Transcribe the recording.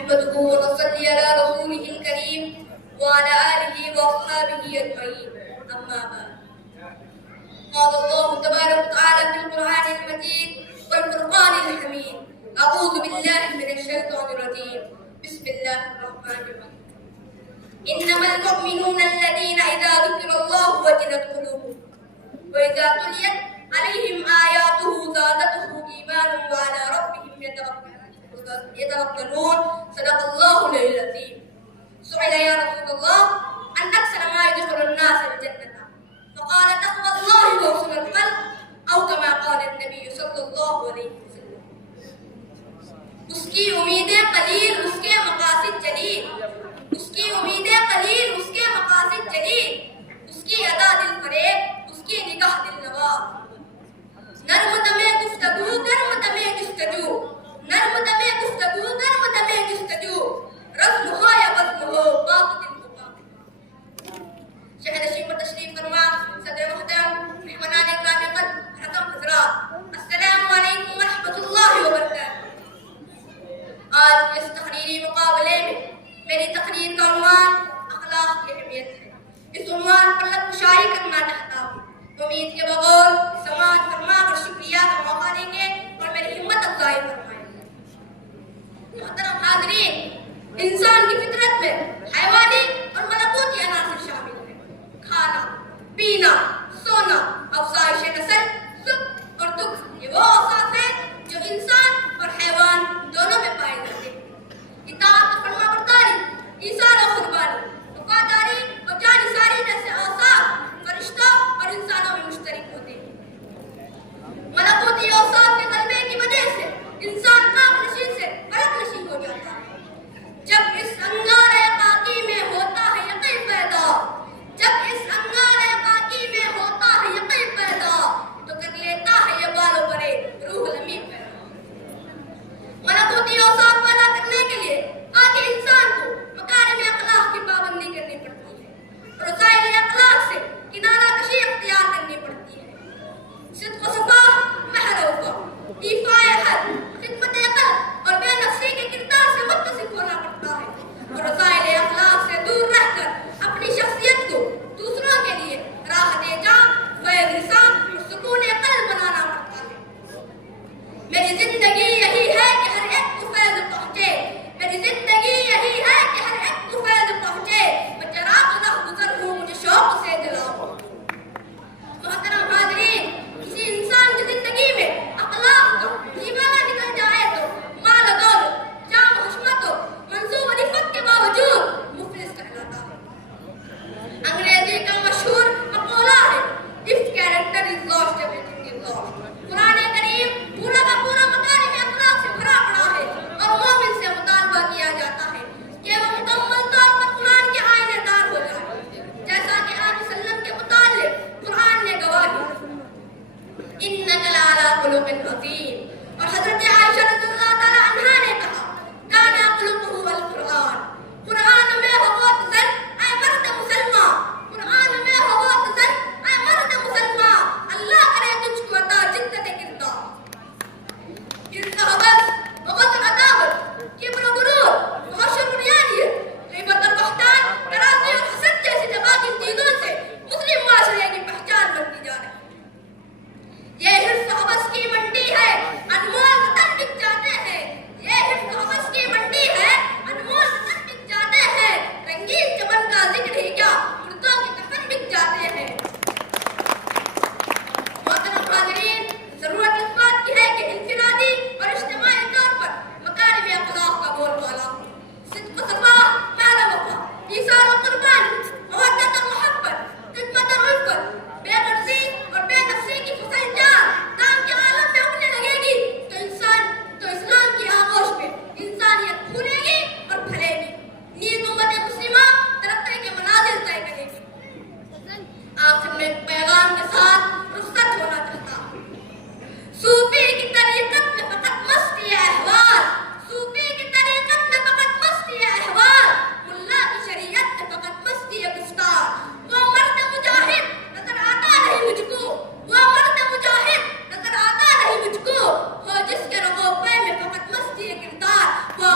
نحمده ونصلي على رسوله الكريم وعلى آله وأصحابه أجمعين. أما بعد، قال الله تبارك وتعالى في القرآن المجيد والفرقان الحميد: أعوذ بالله من الشيطان الرجيم. بسم الله الرحمن الرحيم. إنما المؤمنون الذين إذا ذكر الله وجلت قلوبهم وإذا تليت عليهم آياته زادتهم إيمانا وعلى ربهم يتوكلون. صدق الله العلي العظيم. سئل يا رسول الله عن أكثر ما يدخل الناس الجنة، فقال تقوى الله وحسن القلب، أو كما قال النبي صلى الله عليه وسلم. اس کی امیدیں قلیل، اس کے مقاصد جلیل. اس کی امیدیں قلیل، اس کے مقاصد جلیل. اس کی ادا دل فریب، اس کی نگاہ دل نواز. نرم دمے گفتگو، گرم دمے جستجو. نرم دمے گفتگو، گرم دمے جستجو. رزم ہو یا بزم ہو، پاک دل کو پاک. شہر نشین پر تشریف فرما صدر محترم، مہمانان گرامی قدر، محترم حضرات، السلام علیکم ورحمۃ اللہ وبرکاتہ. آج اس تقریری مقابلے میں میری تقریر کا عنوان اخلاق کی اہمیت ہے. اس عنوان پر لبکشائی کرنا چاہتا ہوں. امید کے بغور سماعت فرما اور شکریہ کا موقع دیں گے اور میری ہمت افزائی فرمائیں گے. محترم حاضرین، انسان کی فطرت میں حیوانی اور ملکوتی عناصر شامل ہیں. کھانا، پینا، سونا، افزائش نسل، سکھ اور دکھ، یہ وہ اوصاف ہیں جو انسان اور حیوان دونوں میں پائے جاتے ہیں. اطاعت و فرما برداری، ایثار و قربانی، وفاداری اور جانثاری جیسے اوصاف فرشتوں اور انسانوں میں مشترک ہوتے ہیں. ملکوتی اوصاف کے غلبے کی وجہ سے انسان پاک نشین سے برق نشین ہو جاتا ہے. جب اس انگارۂ پاکی میں ہوتا ہے یقین پیدا، جب اس انگارۂ پاکی میں ہوتا ہے یقین پیدا، تو کر لیتا ہے یہ بالوں پرے روح لمی پیدا. ملکوتی اوصاف پیدا کرنے کے لیے آگے انسان کو مکارم اخلاق کی پابندی کرنی پڑتی ہے اور ظاہری اخلاق سے کنارہ کشی اختیار کرنی پڑتی ہے. صدق و صفا، مہر و وفا، ایفاء حق، خدمت عقل اور بے نفسی کے کردار سے متصف ہونا پڑتا ہے اور ظاہر اخلاق سے دور رہ کر اپنی شخصیت کو دوسروں کے لیے راحت جان، فیض لسان اور سکون قلب بنانا پڑتا ہے. میری زندگی یہی ہے کہ ہر ایک کو فیض پہنچے. میری زندگی یہی ہے کہ ہر ایک کو فیض پہنچے. میں چراغ نہ گزر ہوں، مجھے شوق سے جلاؤ. محترم حاضرین، کسی انسان کی زندگی میں اخلاق کا دیوانہ نکل جائے تو مال و دولت، جام و حشمت و منصوب و رفت کے باوجود مفلس کہلاتا ہے. انگریزی کا مشہور مقولہ ہے if character is lost everything is lost. قرآن کریم پورا کا پورا مکارم اخلاق سے بھرا پڑا ہے اور مومن سے مطالبہ کیا جاتا ہے کہ وہ مکمل طور پر قرآن کے آئینے دار ہو جائے. جیسا کہ آپ وسلم کے متعلق قرآن نے گواہی اِنَّكَ لَعَلَىٰ خُلُقٍ عَظِيمٍ. اور حضرت عائشہ رضی اللہ تعالیٰ عنہا نے کہا كَانَ خُلُقُهُ الْقُرْآنُ. قرآن میں ہو وہ تزن اے مرد مسلمان، قرآن میں ہو وہ تزن اے مرد مسلمان، اللہ کرے تجھ کو عطا جدت کردار. عزت و حوث، بغض و عداوت، کبر و غرور، فحش و عریانیت، غیبت اور بہتان، ناراضی اور حسد جیسی نواقص چیزوں سے مسلم معاشرے کی پہچان بنتی جا رہی ہے. یہ حرص و حوث کی منڈی ہے، انمول وطن بک جاتے ہیں. یہ حرص و حوث کی منڈی ہے، انمول وطن بک جاتے ہیں. رنگین چمن کا ذکر ہی کیا، مردوں کے کفن بک جاتے ہیں. محترم حاضرین، ضرورت اس بات کی ہے کہ انفرادی اور اجتماعی طور پر مکارم اخلاق کا بول بالا ہو. صدق و صفا، مہر و وفا، ایثار و قربانی، مودت و محبت، خدمت اور الفت، بے غرضی اور بے نفسی کی فصل جان کام کے عالم میں اگنے لگے گی تو اسلام کی آغوش میں انسانیت پھولے گی اور پھلے گی. نیک امت مسلمہ ترقی کے منازل طے کرے گی. آخر میں پیغام کے ساتھ رخصت ہونا چاہتا ہوں. صوفی کی طریقت میں فقط مستی احوال، صوفی کی طریقت میں فقط مستی احوال، ملا کی شریعت میں فقط مستی گفتار. وہ مرد مجاہد نظر آتا نہیں مجھ کو، وہ مرد مجاہد نظر آتا نہیں مجھ کو، ہو جس کے رغو پے میں فقط مستی کردار. وہ